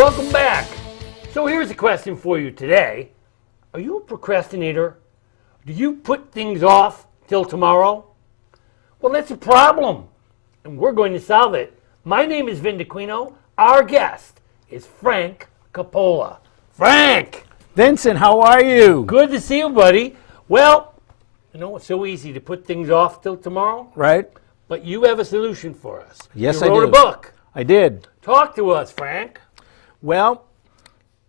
welcome back. So here's a question for you today. Are you a procrastinator? Do you put things off till tomorrow? Well, that's a problem, and we're going to solve it. My name is Vin Dacquino. Our guest is Frank Coppola. Frank! Vincent, how are you? Good to see you, buddy. Well, you know, it's so easy to put things off till tomorrow. Right. But you have a solution for us. Yes, I do. You wrote a book. I did. Talk to us, Frank. Well,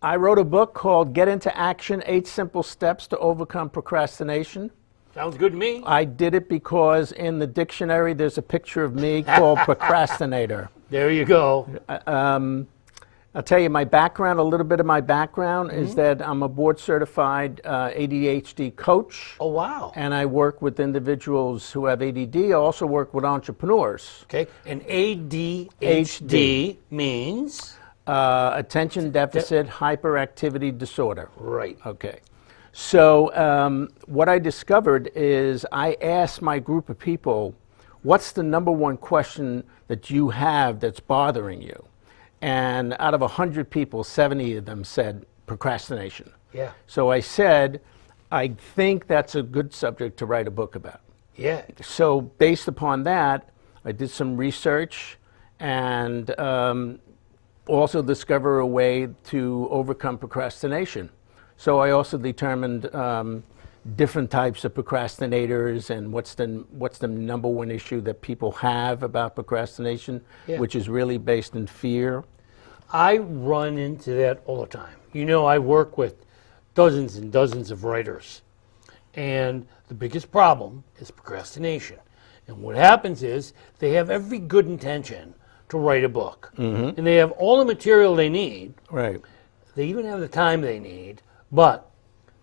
I wrote a book called Get Into Action, 8 Simple Steps to Overcome Procrastination. Sounds good to me. I did it because in the dictionary there's a picture of me called procrastinator. There you go. I'll tell you my background, a little bit of my background is that I'm a board certified ADHD coach. Oh, wow. And I work with individuals who have ADD. I also work with entrepreneurs. Okay, and ADHD means? Attention Deficit Hyperactivity Disorder. Right. Okay. So what I discovered is I asked my group of people, what's the number one question that you have that's bothering you? And out of 100 people, 70 of them said procrastination. Yeah. So I said, I think that's a good subject to write a book about. Yeah. So based upon that, I did some research and also discover a way to overcome procrastination. So I also determined different types of procrastinators and what's the number one issue that people have about procrastination, which is really based in fear. I run into that all the time. You know, I work with dozens and dozens of writers, and the biggest problem is procrastination. And what happens is they have every good intention to write a book, and they have all the material they need. Right. They even have the time they need, but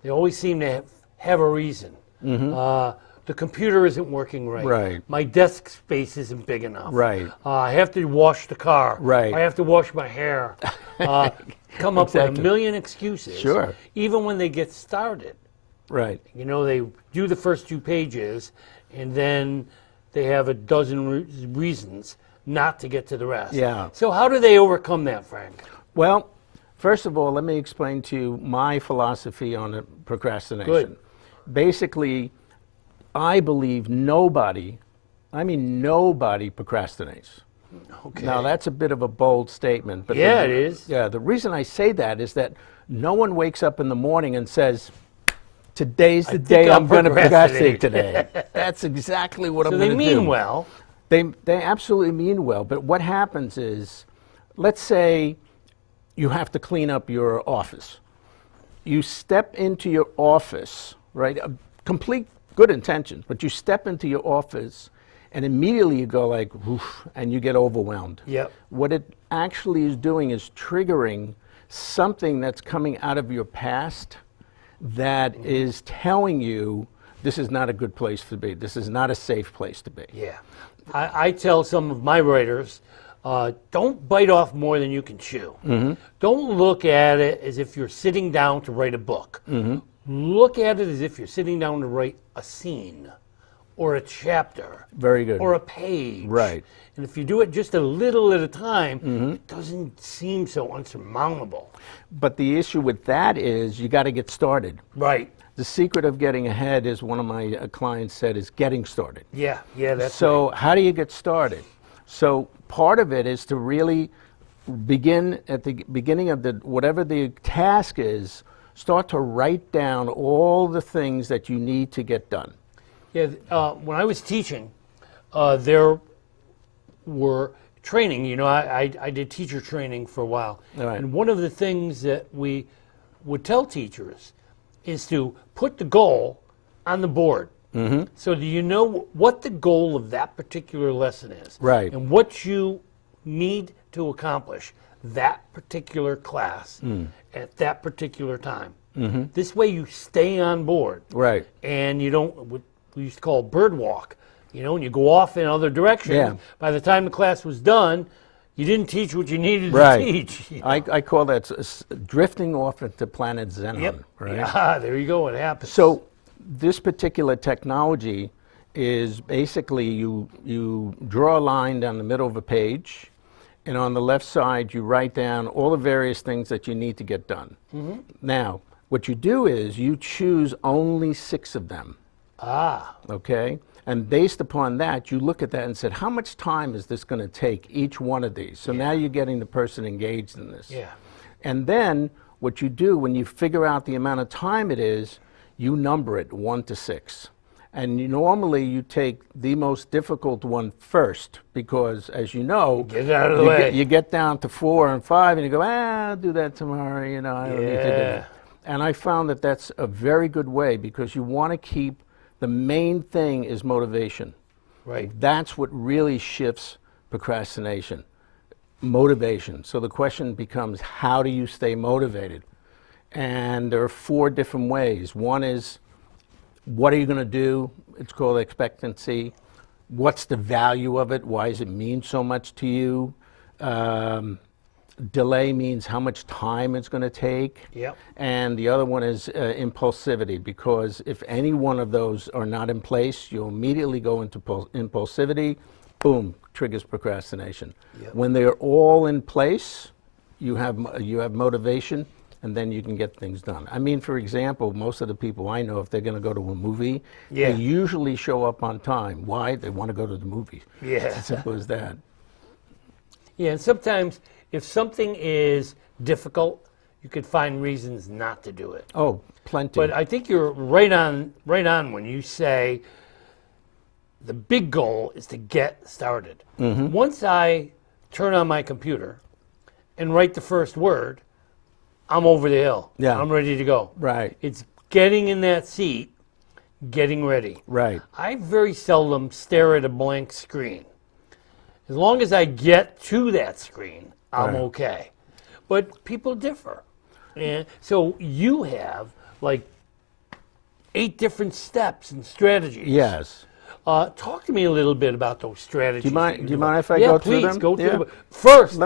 they always seem to have a reason. The computer isn't working right. Right. My desk space isn't big enough. Right. I have to wash the car. Right. I have to wash my hair. Come up with a million excuses. Sure. Even when they get started. Right. You know, they do the first 2 pages, and then they have a dozen reasons not to get to the rest. Yeah. So how do they overcome that, Frank? Well, first of all, let me explain to you my philosophy on procrastination. Good. Basically, I believe nobody procrastinates. Okay. Now, that's a bit of a bold statement. But Yeah, it is. Yeah, the reason I say that is that no one wakes up in the morning and says, today's the day I'm going to procrastinate today. That's exactly what I'm So going they to do. mean well. They absolutely mean well, but what happens is, let's say you have to clean up your office. You step into your office, right? Complete good intentions, but you step into your office and immediately you go like, oof, and you get overwhelmed. Yep. What it actually is doing is triggering something that's coming out of your past that is telling you this is not a good place to be. This is not a safe place to be. Yeah. I tell some of my writers, don't bite off more than you can chew. Don't look at it as if you're sitting down to write a book. Look at it as if you're sitting down to write a scene or a chapter. Very good. Or a page. Right. And if you do it just a little at a time, it doesn't seem so unsurmountable. But the issue with that is you got to get started. Right. The secret of getting ahead, as one of my clients said, is getting started. Yeah, that's so how do you get started? So part of it is to really begin at the beginning of whatever the task is, start to write down all the things that you need to get done. Yeah, when I was teaching, there were training. You know, I did teacher training for a while. Right. And one of the things that we would tell teachers is to put the goal on the board. So do you know what the goal of that particular lesson is? Right. And what you need to accomplish that particular class at that particular time. This way you stay on board. Right. And you don't, what we used to call bird walk, you know, and you go off in other directions. Yeah. By the time the class was done, you didn't teach what you needed to teach. You know? I call that drifting off into planet Xenon. Yep. Right? Yeah, there you go. It happens. So this particular technology is basically you draw a line down the middle of a page, and on the left side, you write down all the various things that you need to get done. Now, what you do is you choose only 6 of them. Okay? And based upon that, you look at that and said, how much time is this going to take each one of these? So now you're getting the person engaged in this. And then what you do when you figure out the amount of time it is, you number it 1 to 6. And normally you take the most difficult one first because, as you know, get it out of the way. You get down to 4 and 5 and you go, I'll do that tomorrow, I don't need to do that. And I found that that's a very good way because you want to keep, the main thing is motivation. Right. That's what really shifts procrastination, motivation. So the question becomes, how do you stay motivated? And there are 4 different ways. One is, what are you going to do? It's called expectancy. What's the value of it? Why does it mean so much to you? Delay means how much time it's going to take. And the other one is impulsivity, because if any one of those are not in place, you'll immediately go into impulsivity. Boom, triggers procrastination. When they're all in place, you have motivation, and then you can get things done. I mean, for example, most of the people I know, if they're going to go to a movie, they usually show up on time. Why? They want to go to the movie. It's as simple as that. And sometimes if something is difficult, you could find reasons not to do it. Oh, plenty. But I think you're right on when you say the big goal is to get started. Once I turn on my computer and write the first word, I'm over the hill. I'm ready to go. It's getting in that seat, getting ready. I very seldom stare at a blank screen. As long as I get to that screen, I'm okay. But people differ. And so you have like 8 different steps and strategies. Talk to me a little bit about those strategies. Do you mind if I go through them? Please, go through them. First,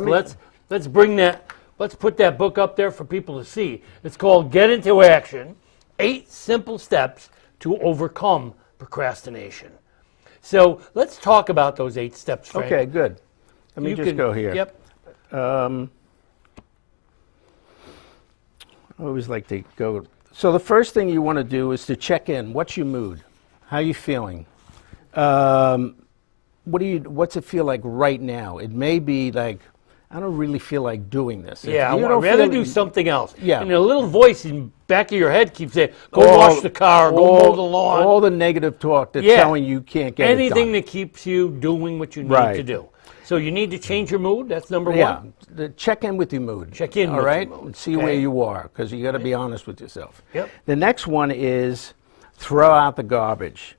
let's bring that, let's put that book up there for people to see. It's called Get Into Action, 8 Simple Steps to Overcome Procrastination. So let's talk about those 8 steps, Frank. Okay, good. Let me just go here. I always like to go. So the first thing you want to do is to check in. What's your mood? How are you feeling? What's it feel like right now? It may be like, I don't really feel like doing this. I'd rather do something else. And a little voice in the back of your head keeps saying, go wash the car, go mow the lawn. All the negative talk that's telling you can't get anything it done. that keeps you doing what you need to do. So you need to change your mood. That's number 1. Check in with your mood. Check in with your mood. And see where you are, because you got to be honest with yourself. The next one is throw out the garbage.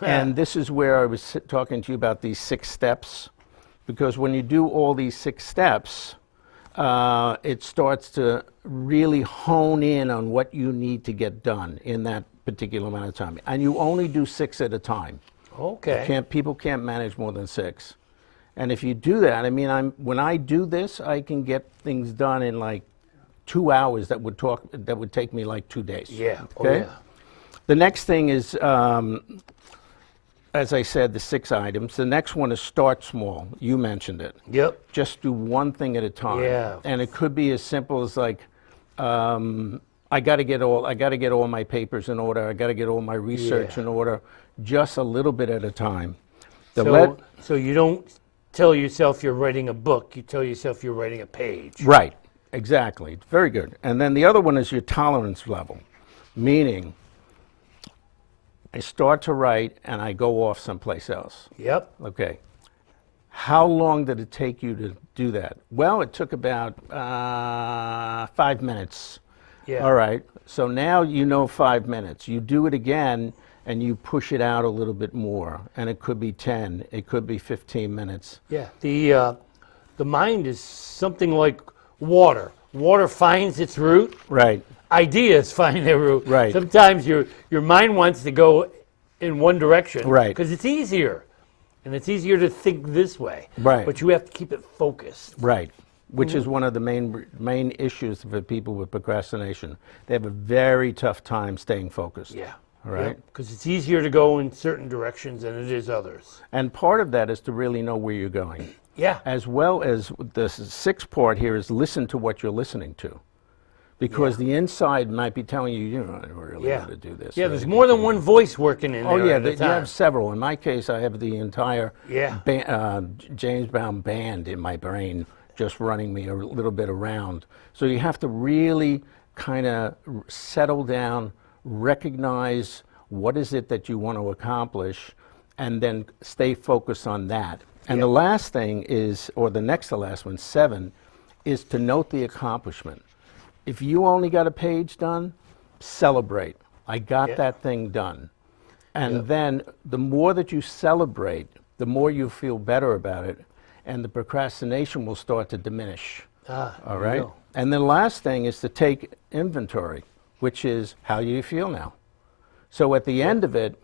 And this is where I was talking to you about these 6 steps. Because when you do all these 6 steps, it starts to really hone in on what you need to get done in that particular amount of time. And you only do 6 at a time. People can't manage more than 6. And if you do that, I mean, when I do this, I can get things done in like 2 hours that would take me like 2 days. The next thing is, as I said, the 6 items. The next one is start small. You mentioned it. Just do one thing at a time. And it could be as simple as like, I got to get all my papers in order. I got to get all my research in order. Just a little bit at a time. So you don't tell yourself you're writing a book. You tell yourself you're writing a page. Right. Exactly. Very good. And then the other one is your tolerance level, meaning I start to write and I go off someplace else. Okay. How long did it take you to do that? Well, it took about 5 minutes. All right. So now you know 5 minutes. You do it again and you push it out a little bit more. And it could be 10. It could be 15 minutes. The mind is something like water. Water finds its route. Ideas find their route. Sometimes your mind wants to go in one direction because it's easier. And it's easier to think this way. But you have to keep it focused. Which is one of the main issues for people with procrastination. They have a very tough time staying focused. Because it's easier to go in certain directions than it is others. And part of that is to really know where you're going. Yeah. As well as the sixth part here is listen to what you're listening to. Because the inside might be telling you, you don't really want to do this. Yeah, right? there's more than one voice working in there. Oh, yeah, at a you time. have several. In my case, I have the entire Yeah. James Brown band in my brain just running me a little bit around. So you have to really kind of settle down, recognize what is it that you want to accomplish, and then stay focused on that. And the last thing is, or the next to last one, 7, is to note the accomplishment. If you only got a page done, celebrate. I got that thing done. And then the more that you celebrate, the more you feel better about it, and the procrastination will start to diminish. All right? And the last thing is to take inventory, which is how do you feel now? So at the end of it,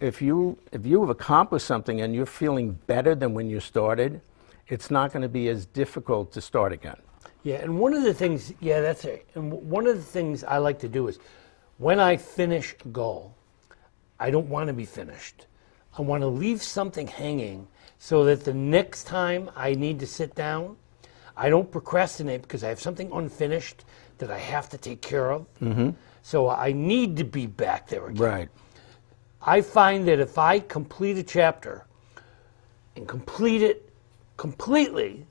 if you have accomplished something and you're feeling better than when you started, it's not going to be as difficult to start again. Yeah, and one of the things, that's it. And one of the things I like to do is when I finish a goal, I don't want to be finished. I want to leave something hanging so that the next time I need to sit down, I don't procrastinate because I have something unfinished that I have to take care of. So I need to be back there again. Right. I find that if I complete a chapter and complete it completely,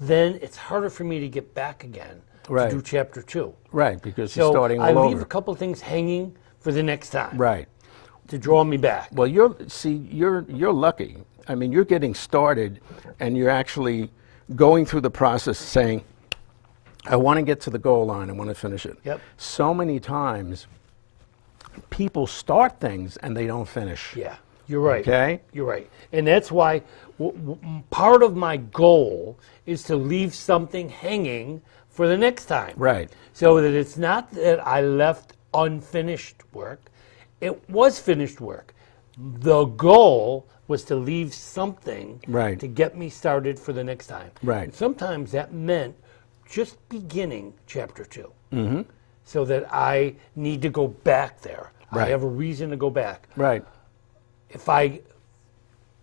then it's harder for me to get back again to do chapter 2. Right, because you're starting all I over. leave a couple things hanging for the next time. Right. To draw me back. Well, you're lucky. I mean, you're getting started, and you're actually going through the process saying, I want to get to the goal line. I want to finish it. Yep. So many times, people start things and they don't finish. Yeah, you're right. Okay? You're right. And that's why part of my goal is to leave something hanging for the next time. Right. So that it's not that I left unfinished work. It was finished work. The goal was to leave something to get me started for the next time. Right. And sometimes that meant just beginning chapter 2. So that I need to go back there. Right. I have a reason to go back. Right. If I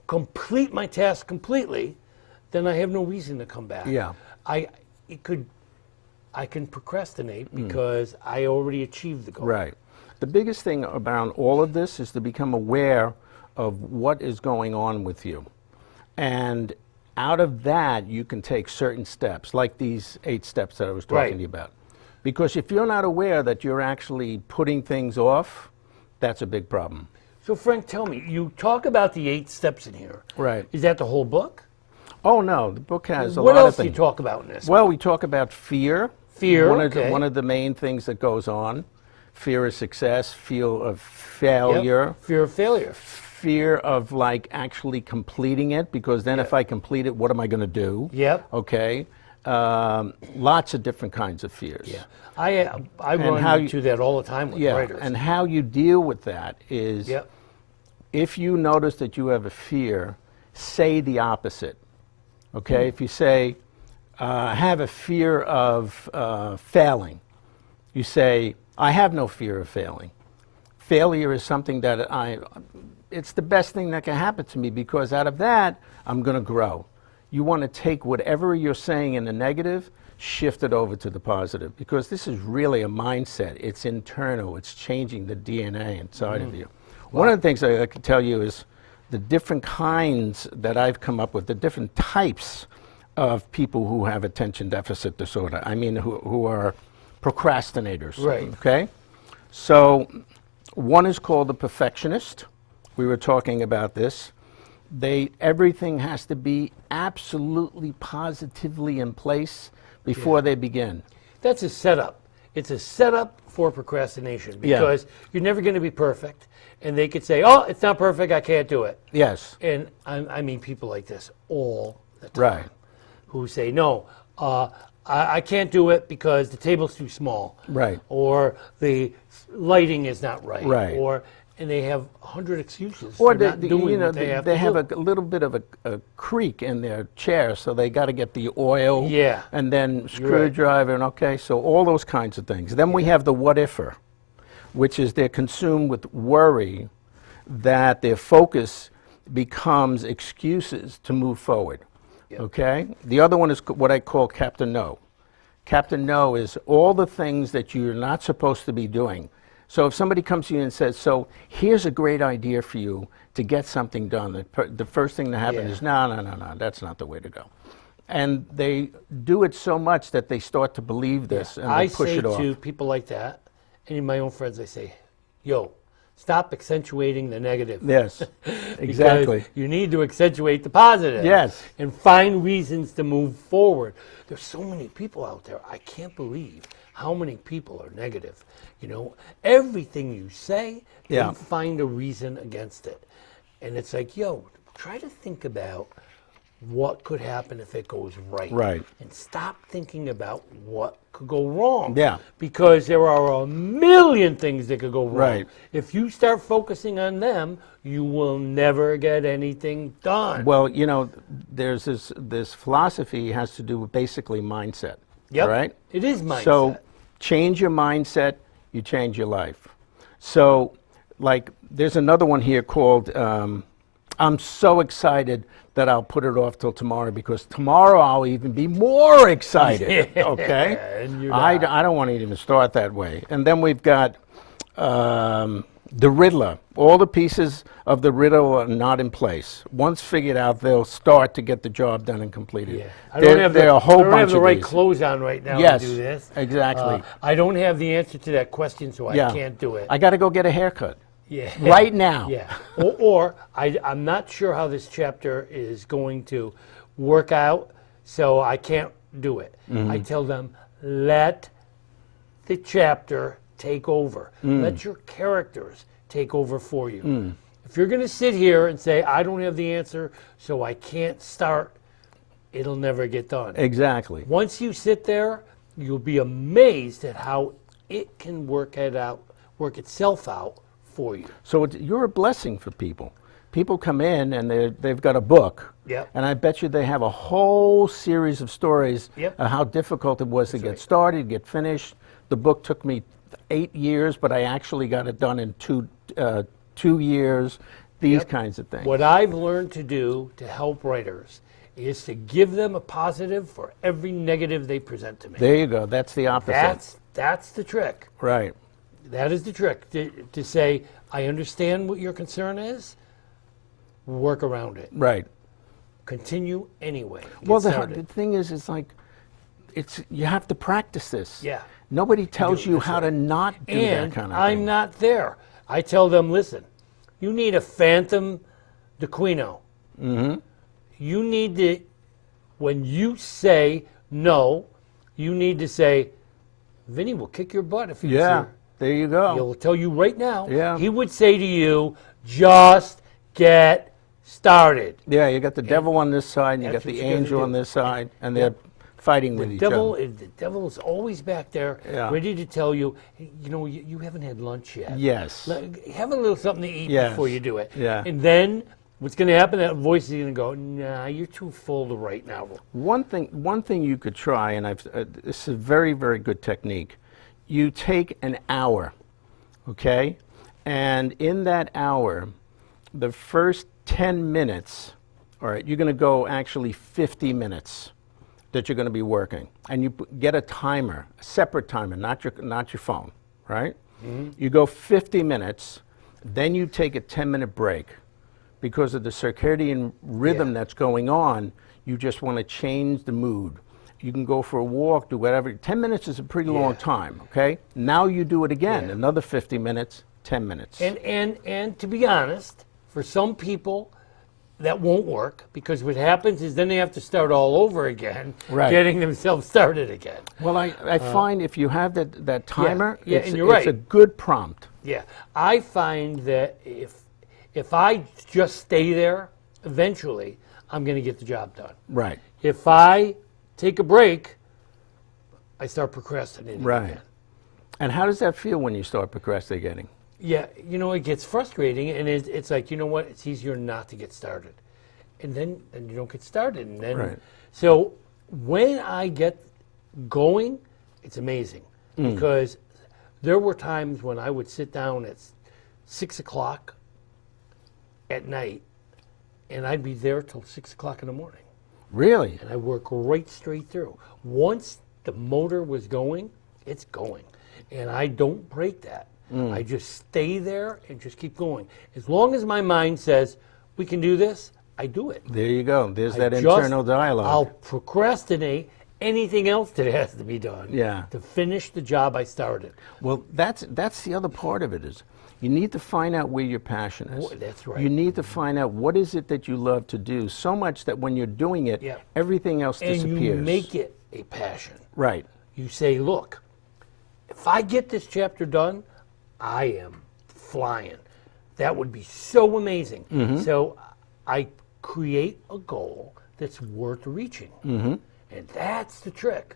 complete my task completely, then I have no reason to come back. Yeah. I can procrastinate because I already achieved the goal. Right. The biggest thing about all of this is to become aware of what is going on with you. And out of that, you can take certain steps, like these 8 steps that I was talking to you about. Because if you're not aware that you're actually putting things off, that's a big problem. So Frank, tell me, you talk about the 8 steps in here. Right. Is that the whole book? Oh, no, the book has a What lot else of things. do you talk about in this? Well, we talk about fear. Fear, One of the main things that goes on. Fear of success, fear of failure. Yep. Fear of failure. Fear of like actually completing it, because then if I complete it, what am I going to do? Yep. Okay. Lots of different kinds of fears. Yeah. I run into that all the time with writers. And how you deal with that is if you notice that you have a fear, say the opposite. Okay? If you say, I have a fear of failing, you say, I have no fear of failing. Failure is something that it's the best thing that can happen to me, because out of that, I'm going to grow. You want to take whatever you're saying in the negative, shift it over to the positive, because this is really a mindset. It's internal. It's changing the DNA inside of you. One of the things I can tell you is the different kinds that I've come up with, the different types of people who have attention deficit disorder. I mean, who are procrastinators. Right. Okay? So one is called the perfectionist. We were talking about this. Everything has to be absolutely positively in place before they begin. That's a setup. It's a setup for procrastination, because you're never going to be perfect. And they could say, oh, it's not perfect, I can't do it. Yes. And I mean people like this all the time. Right. Who say, no, I can't do it because the table's too small. Right. Or the lighting is not right. Right. And they have 100 excuses Or for not doing what they have to have do. a little bit of a creak in their chair, so they got to get the oil. Yeah. And then screwdriver, and so all those kinds of things. Then we have the what-ifer, which is they're consumed with worry that their focus becomes excuses to move forward. Yep. Okay? The other one is what I call Captain No. Captain No is all the things that you're not supposed to be doing. So if somebody comes to you and says, so here's a great idea for you to get something done, the first thing that happens is, no, that's not the way to go. And they do it so much that they start to believe this and they push it off. I say to people like that, and my own friends, I say, yo, stop accentuating the negative. Yes, exactly. Because you need to accentuate the positive. Yes. And find reasons to move forward. There's so many people out there. I can't believe how many people are negative. You know, everything you say, they find a reason against it. And it's like, yo, try to think about what could happen if it goes right. Right. And stop thinking about what could go wrong. Yeah. Because there are a million things that could go wrong. Right. If you start focusing on them, you will never get anything done. Well, you know, there's this philosophy has to do with basically mindset. Yep. Right? It is mindset. So change your mindset, you change your life. So, like, there's another one here called, I'm so excited that I'll put it off till tomorrow because tomorrow I'll even be more excited. Okay? And I don't want to even start that way. And then we've got the Riddler. All the pieces of the riddle are not in place. Once figured out, they'll start to get the job done and completed. Yeah. I don't have the right these. clothes on right now Yes, to do this. exactly. I don't have the answer to that question, so I can't do it. I got to go get a haircut. Yeah. Right now. Yeah. Or I'm not sure how this chapter is going to work out, so I can't do it. Mm-hmm. I tell them, let the chapter take over. Let your characters take over for you. If you're going to sit here and say, I don't have the answer, so I can't start, it'll never get done. Exactly. Once you sit there, you'll be amazed at how it can work itself out for you. So you're a blessing for people. People come in and they've got a book, Yep. and I bet you they have a whole series of stories Yep. of how difficult it was to get started, get finished. The book took me 8 years, but I actually got it done in 2 years, these kinds of things. What I've learned to do to help writers is to give them a positive for every negative they present to me. There you go. That's the opposite. That's the trick. Right. That is the trick, to say, I understand what your concern is, work around it. Right. Continue anyway. Well, the thing is, it's like, you have to practice this. Yeah. Nobody tells you how to not do that kind of thing. I'm not there. I tell them, listen, you need a Phantom Dacquino. Mm-hmm. You need to, when you say no, you need to say, Vinny will kick your butt if he's here. There you go. He'll tell you right now. Yeah. He would say to you, just get started. Yeah, you got the devil on this side, and you That's got what the you gotta angel do. on this side, and they're fighting with each other. The devil is always back there, ready to tell you, you know, you haven't had lunch yet. Yes. Have a little something to eat Yes. before you do it. Yeah. And then what's going to happen, that voice is going to go, nah, you're too full to write now. One thing you could try, and this is a very, very good technique. You take an hour, okay? And in that hour, the first 10 minutes, all right, you're going to go actually 50 minutes that you're going to be working. And you get a timer, a separate timer, not your phone, right? Mm-hmm. You go 50 minutes, then you take a 10-minute break. Because of the circadian rhythm that's going on, you just want to change the mood. You can go for a walk, do whatever. 10 minutes is a pretty long time, okay? Now you do it again, another 50 minutes, 10 minutes. And to be honest, for some people, that won't work, because what happens is then they have to start all over again, getting themselves started again. Well, I find if you have that timer, and you're right. It's a good prompt. Yeah, I find that if I just stay there, eventually I'm going to get the job done. Right. If I take a break, I start procrastinating again. And how does that feel when you start procrastinating? Yeah, you know, it gets frustrating, and it's like, you know what, it's easier not to get started. And then you don't get started. And then, so when I get going, it's amazing. Because there were times when I would sit down at 6 o'clock at night, and I'd be there till 6 o'clock in the morning. Really? and I work right straight through. Once the motor was going, it's going. And I don't break that. I just stay there and just keep going. As long as my mind says, we can do this, I do it. There you go. There's that Just- internal dialogue. I'll procrastinate anything else that has to be done Yeah. to finish the job I started. Well, that's the other part of it is you need to find out where your passion is. That's right. You need to find out what is it that you love to do so much that when you're doing it, Yeah. everything else And disappears. you make it a passion. Right. You say, look, if I get this chapter done, I am flying. That would be so amazing. So I create a goal that's worth reaching. And that's the trick.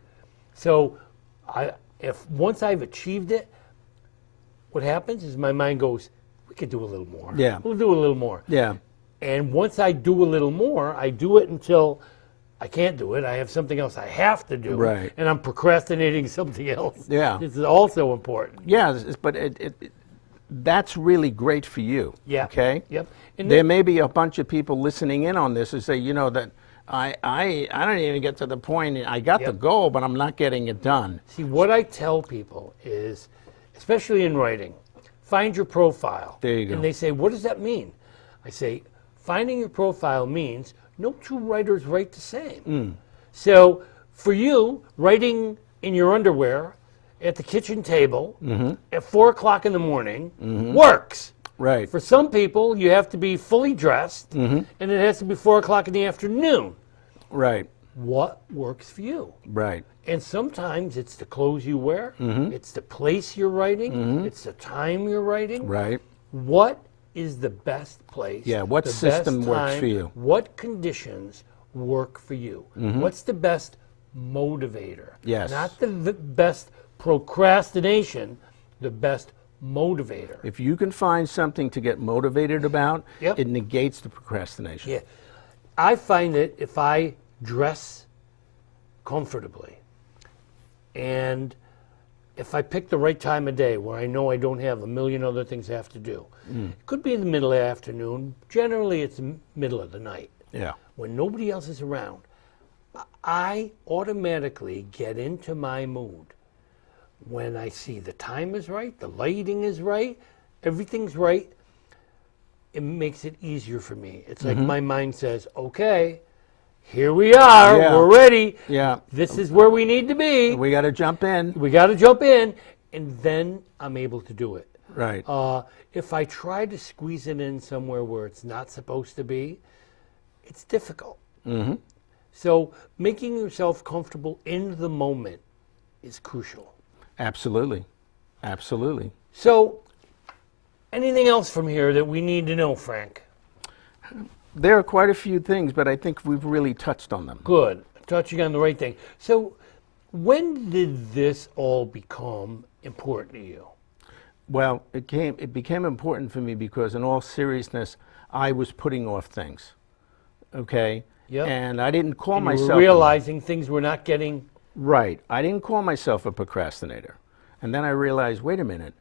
So if once I've achieved it, what happens is my mind goes, we could do a little more. Yeah. We'll do a little more. Yeah. And once I do a little more, I do it until I can't do it. I have something else I have to do. Right. And I'm procrastinating something else. Yeah. This is also important. Yeah, but that's really great for you. Yeah. Okay? Yep. And There may be a bunch of people listening in on this who say, you know, that I don't even get to the point, I got the Yep. goal, but I'm not getting it done. See, what I tell people is, especially in writing, find your profile. There you go. And they say, what does that mean? I say, finding your profile means no two writers write the same. So for you, writing in your underwear at the kitchen table at 4 o'clock in the morning works. Right. For some people, you have to be fully dressed, and it has to be 4 o'clock in the afternoon. Right. What works for you? Right. And sometimes it's the clothes you wear, it's the place you're writing, it's the time you're writing. Right. What is the best place? Yeah, what the system best works time, for you? What conditions work for you? What's the best motivator? Yes. Not the best procrastination, the best motivator. If you can find something to get motivated about, Yep. it negates the procrastination. Yeah. I find that if I dress comfortably and if I pick the right time of day where I know I don't have a million other things I have to do, it could be in the middle of the afternoon. Generally, it's the middle of the night Yeah. when nobody else is around. I automatically get into my mood when I see the time is right, the lighting is right, everything's right. It makes it easier for me. It's like my mind says, okay, here we are, Yeah. we're ready. Yeah. This is where we need to be. We got to jump in. We got to jump in, and then I'm able to do it. Right. If I try to squeeze it in somewhere where it's not supposed to be, it's difficult. So making yourself comfortable in the moment is crucial. Absolutely. Absolutely. So anything else from here that we need to know, Frank? There are quite a few things, but I think we've really touched on them. Good. Touching on the right thing. So when did this all become important to you? Well, it became important for me because, in all seriousness, I was putting off things. Okay? Yep. And I didn't call And you myself were realizing things were not getting... right. I didn't call myself a procrastinator. And then I realized, wait a minute,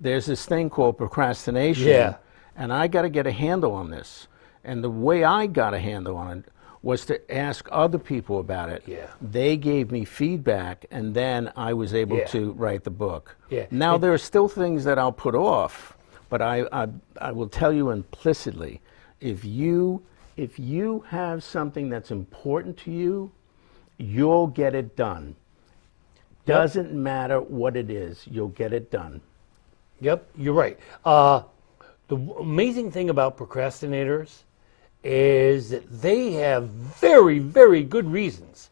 there's this thing called procrastination. Yeah. And I got to get a handle on this. And the way I got a handle on it was to ask other people about it. Yeah. They gave me feedback, and then I was able Yeah. to write the book. Yeah. Now, there are still things that I'll put off, but I will tell you implicitly, if you have something that's important to you, you'll get it done. Yep. Doesn't matter what it is, you'll get it done. Yep, you're right. The amazing thing about procrastinators is that they have very, very good reasons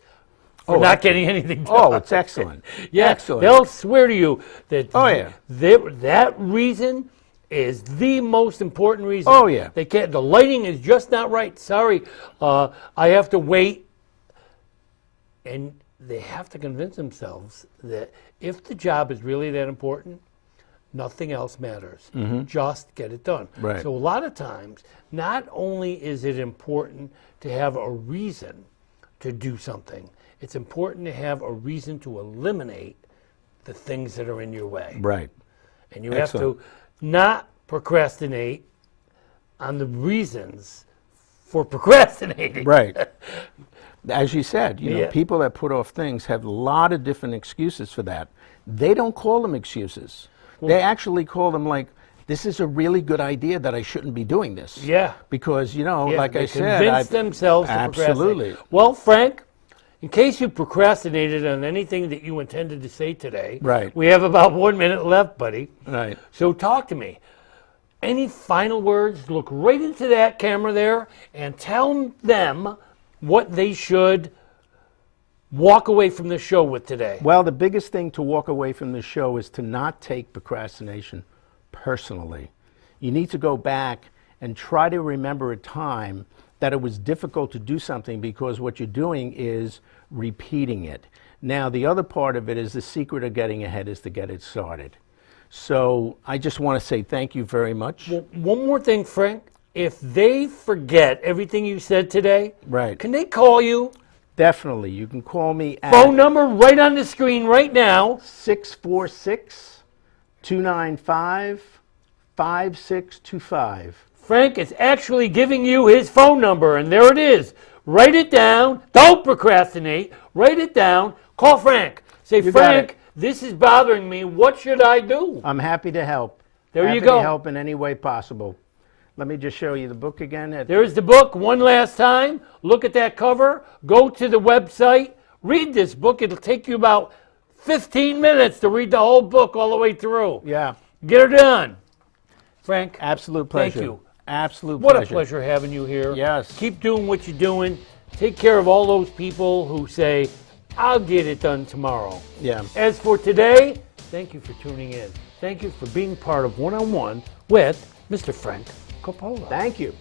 for not getting anything done. Oh, it's excellent. Yeah, Excellent. they'll swear to you that Oh, yeah. that reason is the most important reason. Oh, yeah. They can't. The lighting is just not right. Sorry, I have to wait. And they have to convince themselves that if the job is really that important, nothing else matters. Just get it done. Right. So a lot of times, not only is it important to have a reason to do something, it's important to have a reason to eliminate the things that are in your way. Right. And you have Excellent. to not procrastinate on the reasons for procrastinating. Right. As you said, you know, Yeah. people that put off things have a lot of different excuses for that. They don't call them excuses. They actually call them like, this is a really good idea that I shouldn't be doing this. Yeah. Because, you know, Yeah, like they I said, convince themselves to absolutely. procrastinate. Well, Frank, in case you procrastinated on anything that you intended to say today, Right. we have about 1 minute left, buddy. Right. So talk to me. Any final words? Look right into that camera there and tell them what they should walk away from the show with today. Well, the biggest thing to walk away from the show is to not take procrastination personally. You need to go back and try to remember a time that it was difficult to do something because what you're doing is repeating it. Now, the other part of it is the secret of getting ahead is to get it started. So I just want to say thank you very much. Well, one more thing, Frank. If they forget everything you said today, Right. can they call you? Definitely. You can call me at Phone number right on the screen right now. 646-295-5625. Frank is actually giving you his phone number, and there it is. Write it down. Don't procrastinate. Write it down. Call Frank. Say, You got Frank, this is bothering me. What should I do? I'm happy to help. There you happy go. to help in any way possible. Let me just show you the book again. There's the book one last time. Look at that cover. Go to the website. Read this book. It'll take you about 15 minutes to read the whole book all the way through. Yeah. Get her done. Frank, Absolute pleasure. thank you. Absolute What pleasure. a pleasure having you here. Yes. Keep doing what you're doing. Take care of all those people who say, I'll get it done tomorrow. Yeah. As for today, thank you for tuning in. Thank you for being part of One-on-One with Mr. Frank Coppola. Thank you.